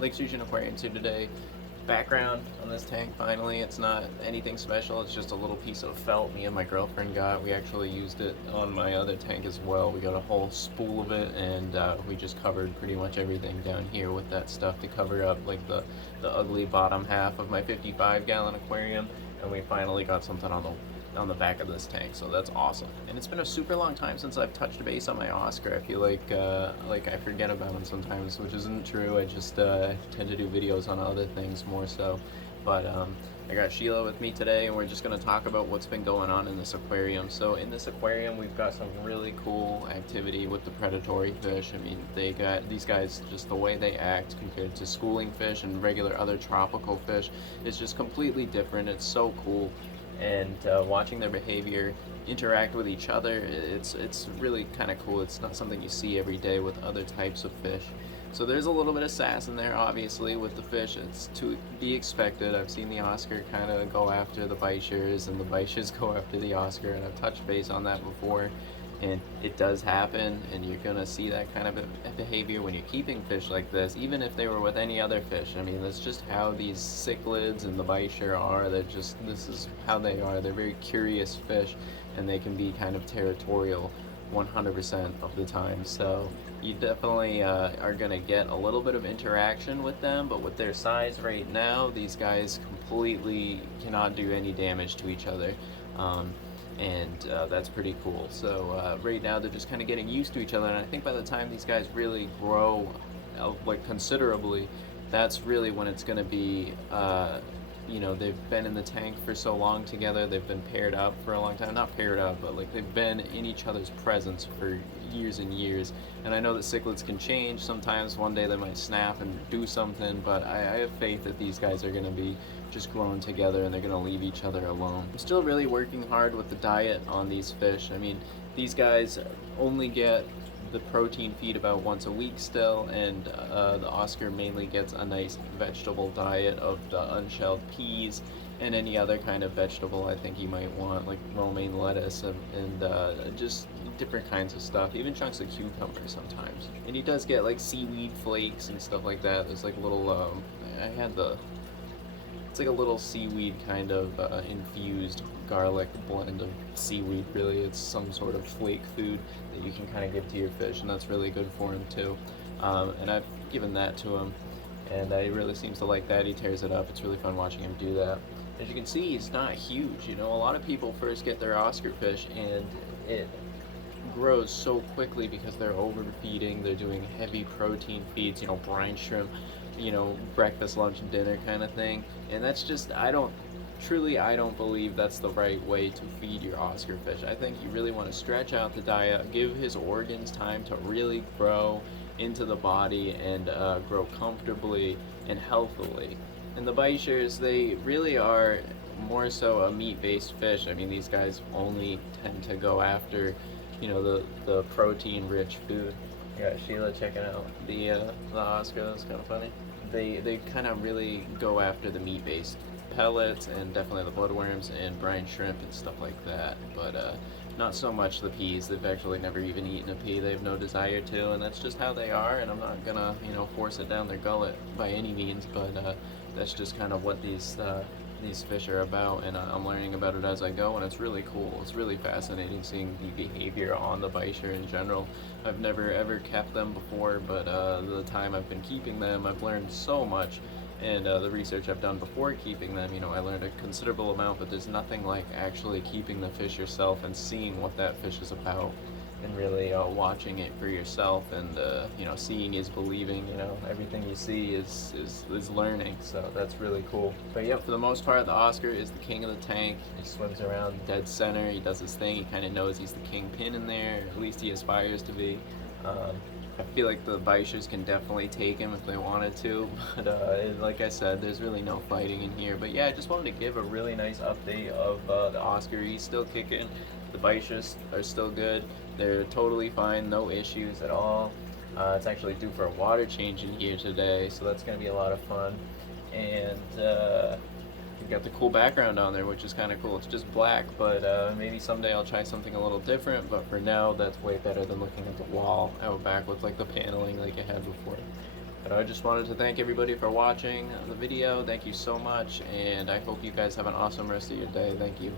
Lake Fusion Aquarium 2 today. Background on this tank, finally, it's not anything special, it's just a little piece of felt me and my girlfriend got. We actually used it on my other tank as well. We got a whole spool of it, and we just covered pretty much everything down here with that stuff to cover up like the ugly bottom half of my 55-gallon aquarium, and we finally got something on the back of this tank, so that's awesome. And it's been a super long time since I've touched base on my Oscar. I feel like I forget about him sometimes, which isn't true. I just tend to do videos on other things more so. But I got Sheila with me today, and we're just going to talk about what's been going on in this aquarium. So in this aquarium, we've got some really cool activity with the predatory fish. I mean, they got these guys, just the way they act compared to schooling fish and regular other tropical fish is just completely different. It's so cool. And watching their behavior interact with each other, it's really kind of cool. It's not something you see every day with other types of fish. So there's a little bit of sass in there, obviously, with the fish. It's to be expected. I've seen the Oscar kind of go after the bichers, and the bichers go after the Oscar, and I've touched base on that before. And it does happen, and you're gonna see that kind of behavior when you're keeping fish like this, even if they were with any other fish. I mean, that's just how these cichlids and the bichir are. This is how they are. They're very curious fish, and they can be kind of territorial 100% of the time. So you definitely are gonna get a little bit of interaction with them, but with their size right now, these guys completely cannot do any damage to each other. And that's pretty cool. So right now they're just kind of getting used to each other, and I think by the time these guys really grow like considerably, that's really when it's going to be they've been in the tank for so long together, they've been paired up for a long time, not paired up, but like they've been in each other's presence for years and years. And I know that cichlids can change sometimes. One day they might snap and do something, but I have faith that these guys are going to be just growing together, and they're going to leave each other alone. I'm still really working hard with the diet on these fish. I mean, these guys only get the protein feed about once a week still, and the Oscar mainly gets a nice vegetable diet of the unshelled peas and any other kind of vegetable I think you might want, like romaine lettuce and just different kinds of stuff, even chunks of cucumber sometimes. And he does get like seaweed flakes and stuff like that. There's like little, it's like a little seaweed kind of infused garlic blend of seaweed, really. It's some sort of flake food that you can kind of give to your fish, and that's really good for him too. And I've given that to him, and he really seems to like that. He tears it up. It's really fun watching him do that. As you can see, he's not huge. You know, a lot of people first get their Oscar fish, and it grows so quickly because they're overfeeding. They're doing heavy protein feeds, brine shrimp, breakfast, lunch, and dinner kind of thing. And that's just, I don't believe that's the right way to feed your Oscar fish. I think you really want to stretch out the diet, give his organs time to really grow into the body and grow comfortably and healthily. And the bichers, they really are more so a meat-based fish. I mean, these guys only tend to go after, the protein-rich food. Yeah, Sheila checking out the Oscar. That's kind of funny. They kind of really go after the meat-based pellets, and definitely the bloodworms and brine shrimp and stuff like that, but not so much the peas. They've actually never even eaten a pea. They have no desire to, and that's just how they are, and I'm not gonna force it down their gullet by any means, but that's just kind of what these fish are about, and I'm learning about it as I go, and it's really cool. It's really fascinating seeing the behavior on the bichir in general. I've never ever kept them before, but the time I've been keeping them, I've learned so much. And the research I've done before keeping them, I learned a considerable amount, but there's nothing like actually keeping the fish yourself and seeing what that fish is about, and really watching it for yourself, and seeing is believing. Everything you see is learning, so that's really cool. But yeah, for the most part, the Oscar is the king of the tank. He swims around dead center, he does his thing, he kind of knows he's the kingpin in there, at least he aspires to be. I feel like the bichers can definitely take him if they wanted to, but like I said, there's really no fighting in here. But yeah, I just wanted to give a really nice update of the Oscar. He's still kicking. The bichers are still good. They're totally fine, no issues at all. It's actually due for a water change in here today, so that's going to be a lot of fun. And we've got the cool background on there, which is kind of cool. It's just black, but maybe someday I'll try something a little different, but for now, that's way better than looking at the wall out back with like the paneling like I had before. But I just wanted to thank everybody for watching the video. Thank you so much, and I hope you guys have an awesome rest of your day. Thank you.